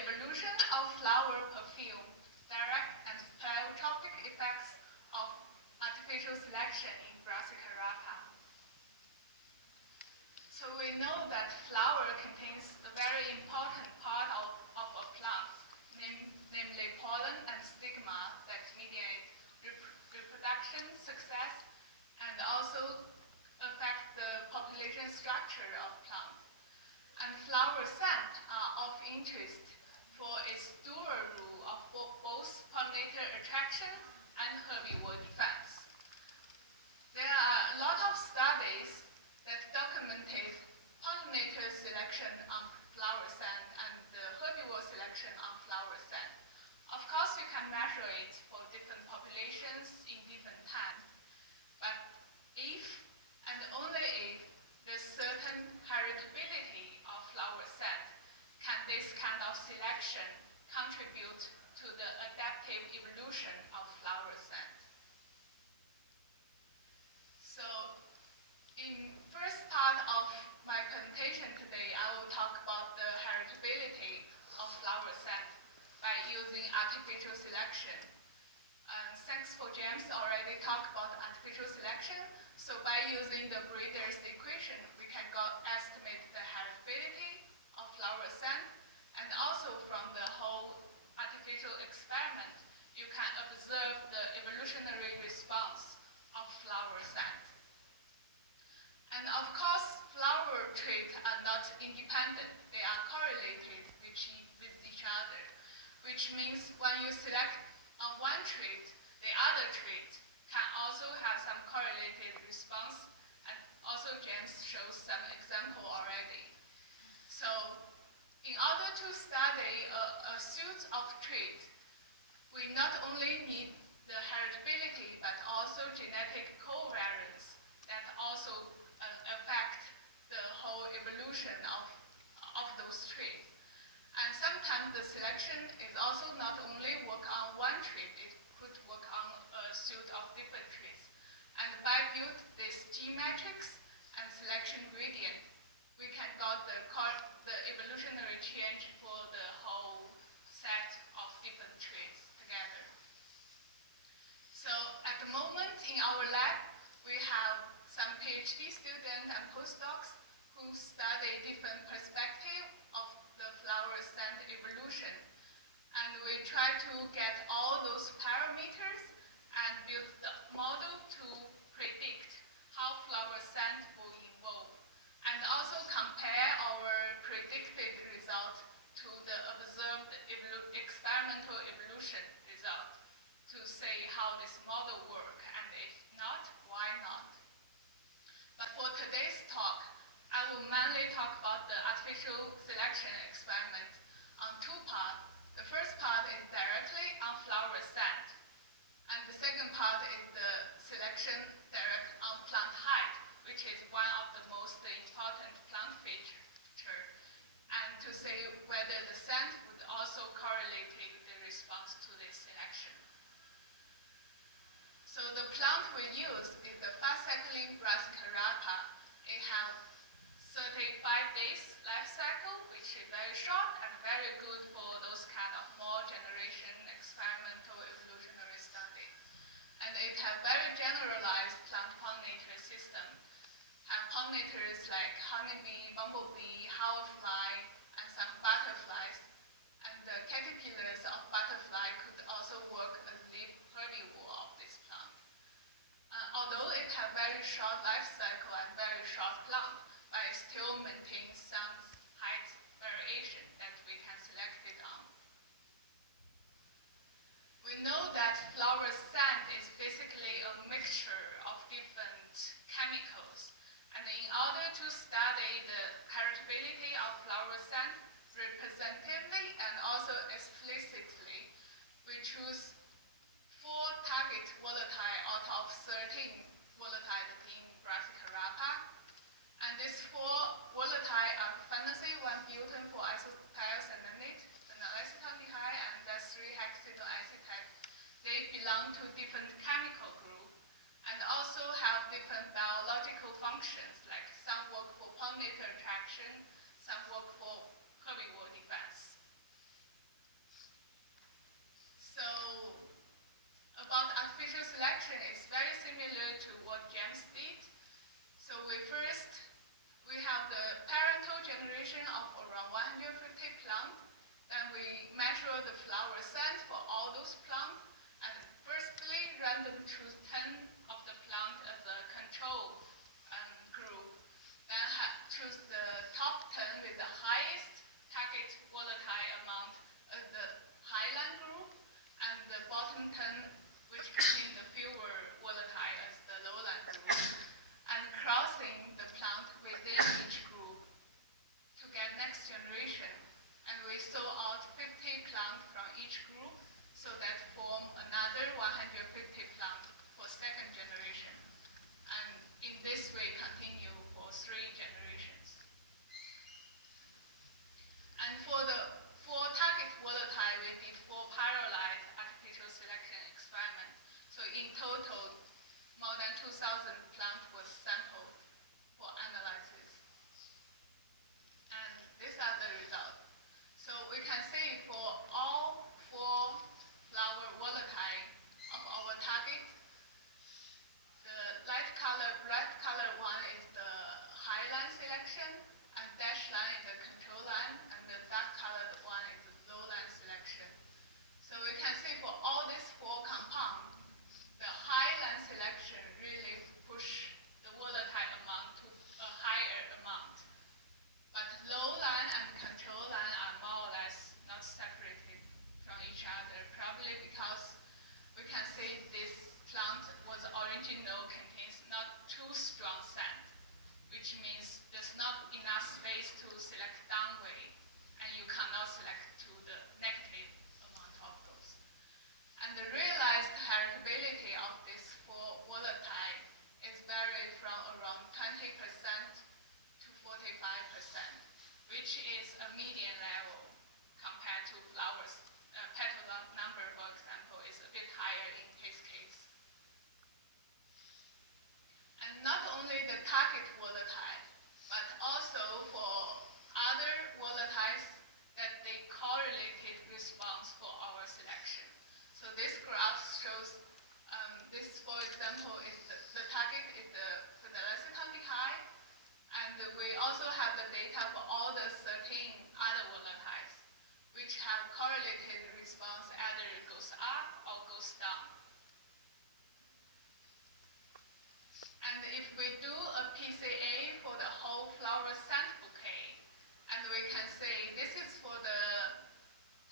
evolution of flower perfume, direct and pleiotropic effects of artificial selection in Brassica rapa. So we know that flower contains a very important part of a plant, namely pollen and stigma that mediate reproduction, success, and also affect the population structure of plants. And flower scent are of interest for its dual role of both pollinator attraction and herbivore defense. There are a lot of studies that documented pollinator selection on flower scent and the herbivore selection on flower scent. Of course, you can measure it for different populations in different times. But if and only if there's certain heritability of flower scent, can this kind of selection contribute to the adaptive evolution of flower scent. So, in first part of my presentation today, I will talk about the heritability of flower scent by using artificial selection. Thanks for James already talked about artificial selection. So by using the breeder's equation, we can estimate the heritability of flower scent. And also from the whole artificial experiment, you can observe the evolutionary response of flower scent. And of course, flower traits are not independent. They are correlated with each other, which means when you select on one trait, the other trait can also have some correlated response, and also James shows some example already. So, in order to study a suite of traits, we not only need the heritability, but also genetic covariance that also affect the whole evolution of those traits. And sometimes the selection is also not only work on one trait, it could work on a suite of different traits. And by build this G matrix and selection gradient, we can get the evolutionary change for the whole set of different traits together. So at the moment in our lab, we have some PhD students and postdocs who study different perspectives of the flower scent evolution. And we try to get all those parameters and build the model to predict how flower scent will evolve. And also compare our predicted result to the observed experimental evolution result to say how this model works, and if not, why not. But for today's talk, I will mainly talk about the artificial selection experiment on two parts. The first part is directly on flower scent, and the second part is the selection direct on plant height, which is one of the most important plant feature, and to say whether the scent would also correlate with the response to this selection. So the plant we use is the fast-cycling Brassica rapa. It has 35 days life cycle, which is very short and very good for those kind of more generation experimental evolutionary study. And it has very generalized plant pollinator system. And pollinators like honeybee, bumblebee, housefly, and some butterflies. And the caterpillars of butterfly could also work as the herbivore of this plant. Although it has very short life cycle and very short plant, but it still maintains some height variation that we can select it on. We know that flower scent is basically a mixture of different chemicals. And in order to study the heritability of flower scent representatively and also explicitly, we choose 4 target volatile out of 13 volatile in Brassica rapa. And these 4 volatile are phenazine, 1-butene, 4-isothiocyanate, phenylacetaldehyde, and 3-hexanoacetate. They belong to different chemical groups and also have different biological functions, like some work for pollinator attraction, some work for herbivore defense. selection is very similar to what James did. So we have the parental generation of around 150 plants. Then we measure the flower scent for all those plants. And firstly, random choose 10 of the plants as a control group. Then choose the top 10 with the highest target volatile amount as the highland group, and the bottom 10, which contain the fewer volatile, as the lowland group. And crossing the plant within each group to get next generation. And we sow out 50 plants from each group, so that form another 150 plants for second generation. And in this way, continue for 3 generations. And for the 4 target volatile, we did 4 parallelized artificial selection experiments. So in total, more than 2,000 plants was sampled for analysis. And these are the results. So we can see for all 4 flower volatile of our target, the light color, red color one is the highland selection, and dashed line is the control line, and the dark colored one is the lowland selection. So we can see for all these 4 compounds, the highland selection really push the volatile amount to a higher amount. But lowland and control line are more or less not separated from each other, probably because we can see this plant was original contains not too strong scent, which means there's not enough space to select downway, and you cannot select to the negative amount of those. And the realized heritability of this 4 volatile is varied from around 20% to 45%, which is a median level compared to flowers. Petal number, for example, is a bit higher in his case. And not only the target volatile, but also for other volatiles that they correlated response for our selection. So this graph shows this, for example, is the target is the Brassica, and we also have the data for all the 13 other volatiles, which have correlated response either it goes up or goes down. And if we do a PCA for the whole flower scent bouquet, and we can say this is for the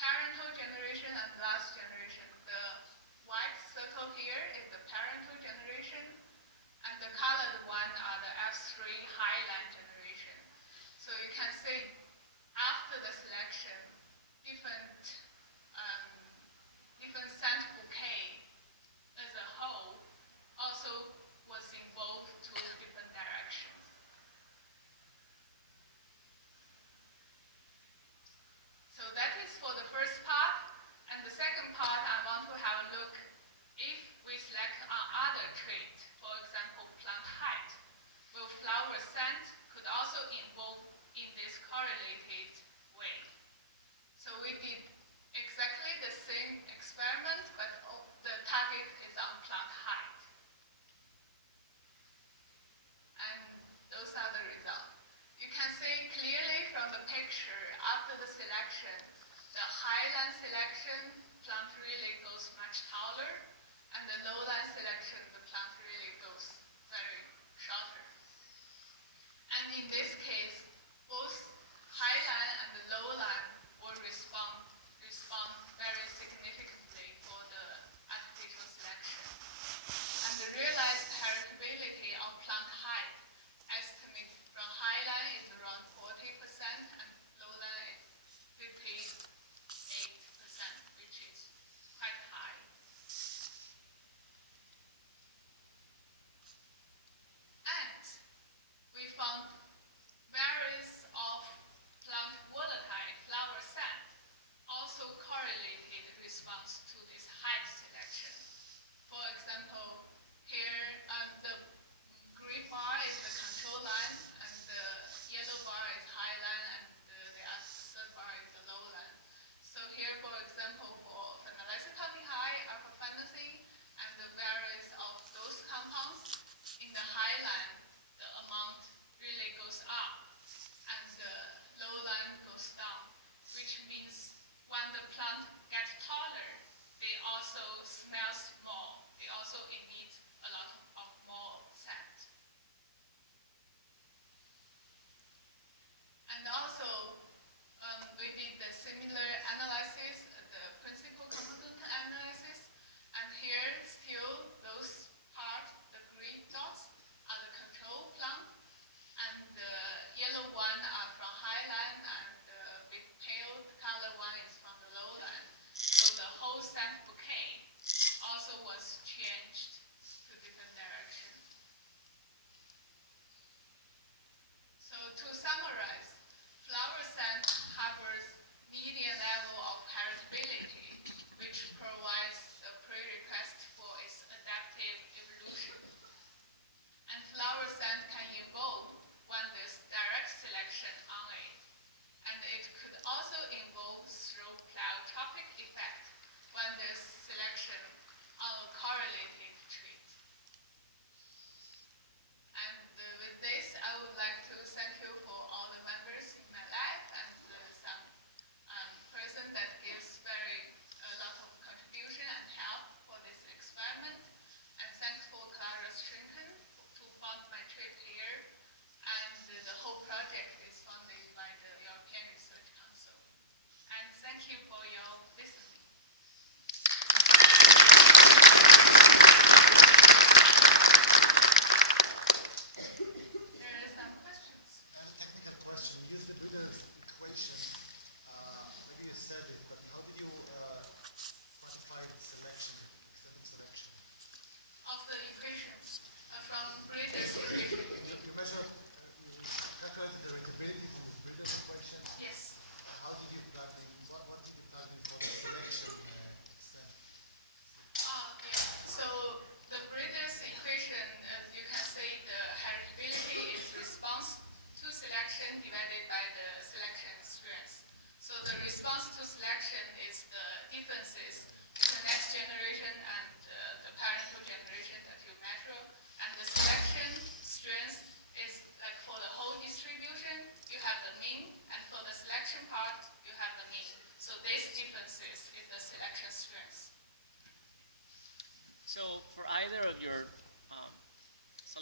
parental generation and last generation. The white circle here is the parental generation, and the colored one are the F3 highland generation. So you can see after the selection, different scent bouquet as a whole also was involved to different directions. So that is for the first part. And the second part, I want to have a look if we select on other traits, for example, plant height, will flower scent could also involve in this correlated way. So we did exactly the same experiment, but the target is on plant height. And those are the results. You can see clearly from the picture after the selection, the highland selection, plant really goes much taller, and the lowland selection, the plant really goes very shorter. And in this case, both highland and the lowland will respond very significantly for the artificial selection. And the realized heritability of plant height estimate from highland is around 40%, and lowland is 58%, which is quite high.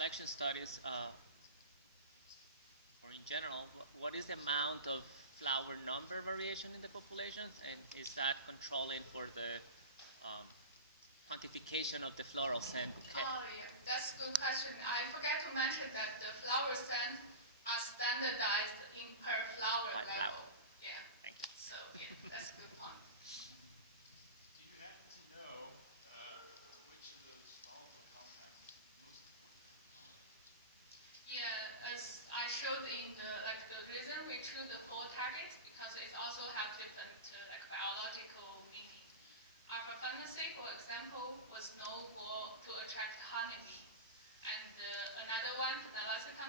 selection studies, or in general, what is the amount of flower number variation in the populations, and is that controlling for the quantification of the floral scent? Okay. Oh, yeah, that's a good question. I forgot to mention that the flower scent are standardized in per flower level. Yeah. So, yeah, that's a good point. Do you happen to know which of those small compounds? Yeah, as I showed in the reason we choose the 4 targets because it also have different biological meaning. Alpha-phenacid, for example, was known to attract honeybee. And another one, Brassica,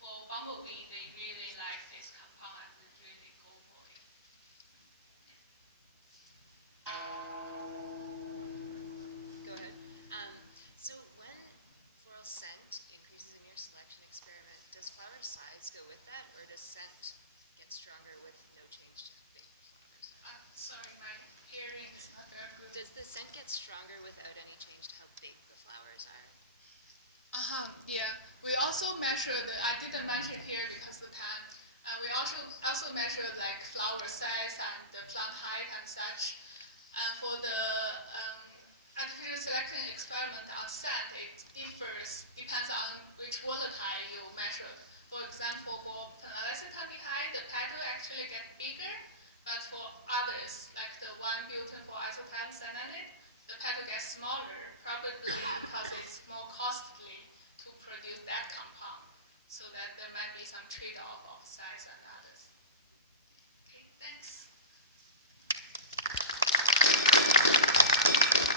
for bumblebee, they really like this compound and they really go for it. Go ahead. So when floral scent increases in your selection experiment, does flower size go with that, or does scent get stronger with no change to the flowers? Sorry, my hearing is not very good. Does the scent get stronger without any change to how big the flowers are? Yeah. We also measured, I didn't mention here because of the time, we also measured like flower size and the plant height and such. For the artificial selection experiment on scent, it depends on which volatile you measure. For example, for Brassica, the petal actually get bigger, but for others, like the 1-butyl isocyanate, the petal gets smaller, probably because it's more costly to produce that compound. So that there might be some trade-off of size and others. Okay, thanks.